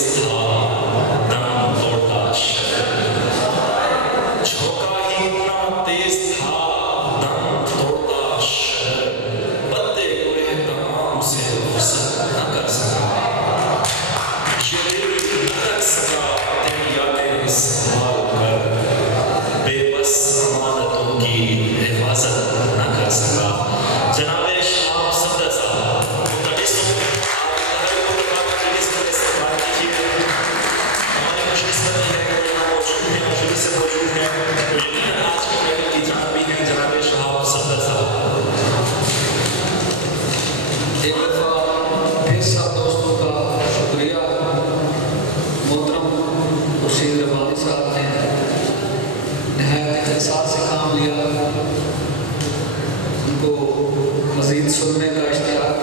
तेज था दम तोड़ता शहर, झोंका ही इतना तेज था दम तोड़ता शहर, बदले हुए तमाम से फुर्सत न कर सका, ये दिल न रख सका तेरी यादें संभाल कर, बेबस अमानतों की हिफाजत न कर सका। जनाबे शहाब सफदर साहब एक दफ़ा फिर सब दोस्तों का शुक्रिया। मोहतरम मुर्शीद रबानी साहब ने नहायत एहसास से काम लिया, उनको मज़ीद सुनने का इश्तिहाक